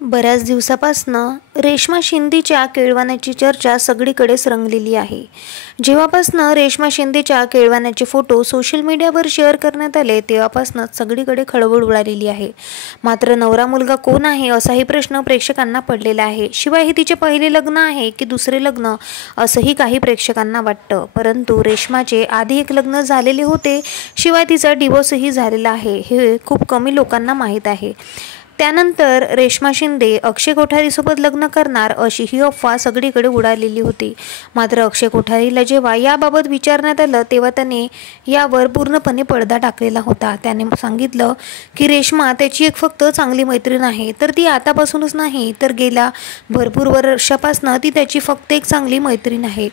बऱ्याच दिवसापासनं रेश्मा शिंदेच्या केळवण्याची चर्चा सगळीकडेच रंगलेली आहे। जेव्हापासनं रेश्मा शिंदेच्या केळवण्याचे फोटो सोशल मीडियावर शेअर करण्यात आले तेव्हापासूनच सगळीकडे खळबळ उडालेली आहे। मात्र नवरा मुलगा कोण आहे असाही प्रश्न प्रेक्षकांना पडलेला आहे। शिवाय हे तिचे पहिले लग्न आहे की दुसरे लग्न असंही काही प्रेक्षकांना वाटतं। परंतु रेश्माचे आधी एक लग्न झालेले होते, शिवाय तिचा डिवोर्सही झालेला आहे हे खूप कमी लोकांना माहीत आहे। त्यानंतर रेश्मा शिंदे अक्षय कोठारीसोबत लग्न करणार अशी ही अफवा सगळीकडे उडालेली होती। मात्र अक्षय कोठारीला जेव्हा याबाबत विचारण्यात आलं तेव्हा त्याने यावर पूर्णपणे पडदा टाकलेला होता। त्याने सांगितलं की रेश्मा त्याची एक फक्त चांगली मैत्रीण आहे, तर ती आतापासूनच नाही तर गेल्या भरपूर वर्षापासून ती त्याची फक्त एक चांगली मैत्रीण आहे।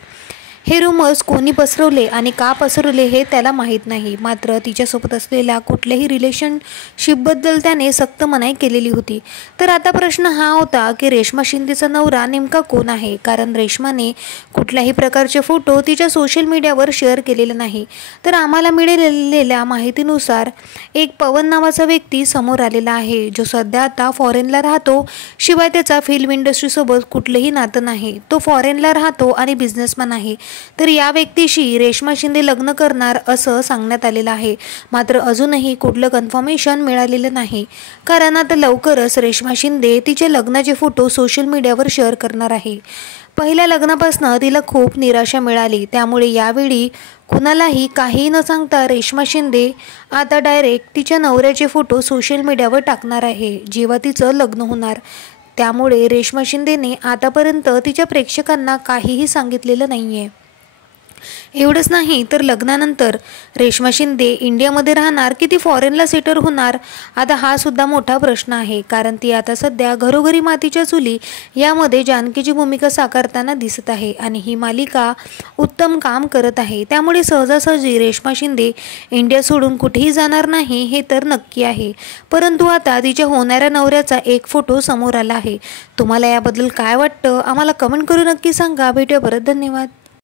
हे रूमर्स कोणी पसरवले आणि का पसरवले हे त्याला माहीत नाही। मात्र तिच्यासोबत असलेल्या कुठल्याही रिलेशनशिपबद्दल त्याने सक्त मनाई केलेली होती। तर आता प्रश्न हा होता की रेश्मा शिंदेचा नवरा नेमका कोण आहे, कारण रेश्माने कुठल्याही प्रकारचे फोटो तिच्या सोशल मीडियावर शेअर केलेले नाही। तर आम्हाला मिळालेल्या माहितीनुसार एक पवन नावाचा व्यक्ती समोर आलेला आहे, जो सध्या आता फॉरेनला राहतो। शिवाय त्याचा फिल्म इंडस्ट्रीसोबत कुठलेही नातं नाही, तो फॉरेनला राहतो आणि बिझनेसमॅन आहे। तर या व्यक्तीशी रेश्मा शिंदे लग्न करणार असं सांगण्यात आलेलं आहे। मात्र अजूनही कुठलं कन्फर्मेशन मिळालेलं नाही, कारण आता लवकरच रेश्मा शिंदे तिचे लग्नाचे फोटो सोशल मीडियावर शेअर करणार आहे। पहिल्या लग्नापासून तिला खूप निराशा मिळाली, त्यामुळे यावेळी कुणालाही काही न सांगता रेश्मा शिंदे आता डायरेक्ट तिच्या नवऱ्याचे फोटो सोशल मीडियावर टाकणार आहे जेव्हा तिचं लग्न होणार। त्यामुळे रेश्मा शिंदेने आतापर्यंत तिच्या प्रेक्षकांना काहीही सांगितलेलं नाहीये। एवढंच नाही तर लग्नानंतर रेश्मा शिंदे इंडियामध्ये राहणार की ती फॉरेनला सेटल होणार, आता हा सुद्धा मोठा प्रश्न आहे। कारण ती आता सध्या घरोघरी मातीच्या चुली यामध्ये जानकीची भूमिका साकारताना दिसत आहे आणि ही मालिका उत्तम काम करत आहे। त्यामुळे सहजासहजी रेश्मा शिंदे इंडिया सोडून कुठेही जाणार नाही हे तर नक्की आहे। परंतु आता तिच्या होणाऱ्या नवऱ्याचा एक फोटो समोर आला आहे। तुम्हाला याबद्दल काय वाटतं आम्हाला कमेंट करून नक्की सांगा। भेटूया परत, धन्यवाद।